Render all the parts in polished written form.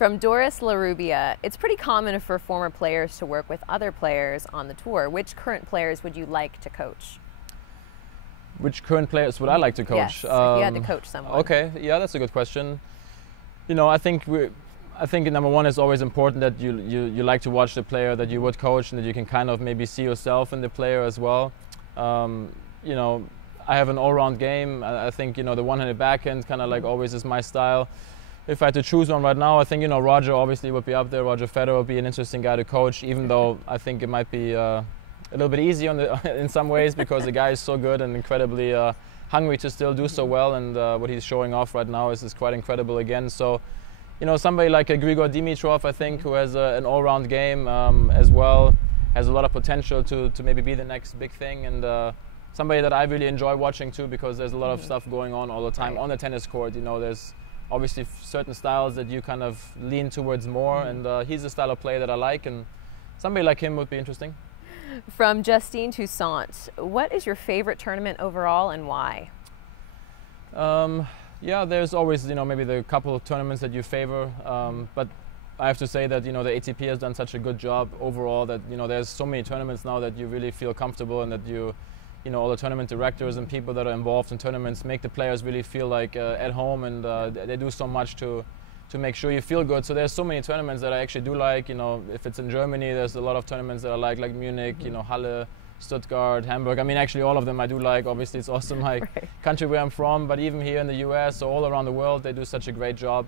From Doris LaRubia, it's pretty common for former players to work with other players on the tour. Which current players would you like to coach? Which current players would I like to coach? Yes, if you had to coach someone. Okay, yeah, that's a good question. You know, I think number one is always important that you like to watch the player that you would coach, and that you can kind of maybe see yourself in the player as well. You know, I have an all-round game. I think, you know, the one-handed backhand kind of like always is my style. If I had to choose one right now, I think, you know, Roger obviously would be up there. Roger Federer would be an interesting guy to coach, even though I think it might be a little bit easy in some ways, because the guy is so good and incredibly hungry to still do so well, and what he's showing off right now is quite incredible again. So, you know, somebody like a Grigor Dimitrov, I think, who has an all-round game as well, has a lot of potential to maybe be the next big thing, and somebody that I really enjoy watching too, because there's a lot of stuff going on all the time on the tennis court. You know, there's obviously certain styles that you kind of lean towards more, and he's the style of play that I like, and somebody like him would be interesting. From Justine Toussaint, what is your favorite tournament overall and why? Yeah, there's always, you know, maybe the couple of tournaments that you favor, but I have to say that, you know, the ATP has done such a good job overall that, you know, there's so many tournaments now that you really feel comfortable, and that you know, all the tournament directors and people that are involved in tournaments make the players really feel like at home, and they do so much to make sure you feel good. So there's so many tournaments that I actually do like. You know, if it's in Germany, there's a lot of tournaments that I like Munich, you know, Halle, Stuttgart, Hamburg. I mean, actually all of them I do like. Obviously it's also my country where I'm from, but even here in the US, so all around the world, they do such a great job.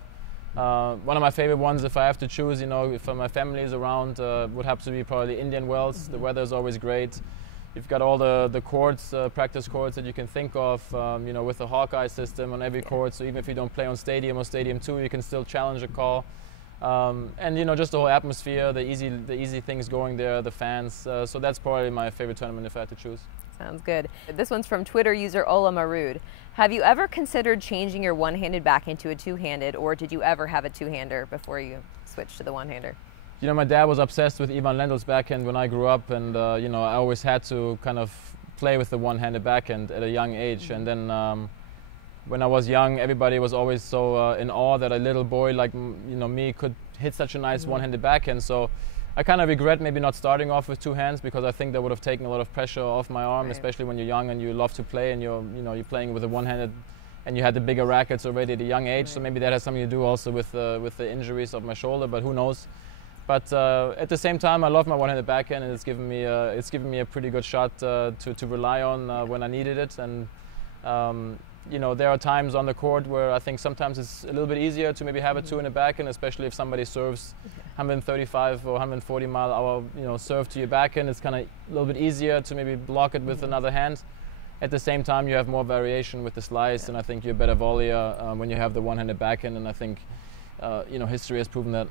One of my favorite ones, if I have to choose, you know, if my family is around, would have to be probably Indian Wells. The weather is always great. You've got all the courts, practice courts that you can think of, you know, with the Hawkeye system on every court. So even if you don't play on Stadium or Stadium 2, you can still challenge a call. And, you know, just the whole atmosphere, the easy things going there, the fans. So that's probably my favorite tournament if I had to choose. Sounds good. This one's from Twitter user Ola Marud. Have you ever considered changing your one-handed back into a two-handed, or did you ever have a two-hander before you switched to the one-hander? You know, my dad was obsessed with Ivan Lendl's backhand when I grew up, and you know, I always had to kind of play with the one-handed backhand at a young age. And then when I was young, everybody was always so in awe that a little boy like, you know, me could hit such a nice one-handed backhand. So I kind of regret maybe not starting off with two hands, because I think that would have taken a lot of pressure off my arm, especially when you're young and you love to play, and you're playing with a one-handed, and you had the bigger rackets already at a young age. So maybe that has something to do also with the injuries of my shoulder, but who knows. But at the same time, I love my one-handed backhand, and it's given me a pretty good shot to rely on when I needed it. And you know, there are times on the court where I think sometimes it's a little bit easier to maybe have a two in the backhand, especially if somebody serves 135 or 140 mile an hour, you know, serve to your backhand. It's kind of a little bit easier to maybe block it with another hand. At the same time, you have more variation with the slice, and I think you're a better volleyer when you have the one-handed backhand. And I think you know, history has proven that.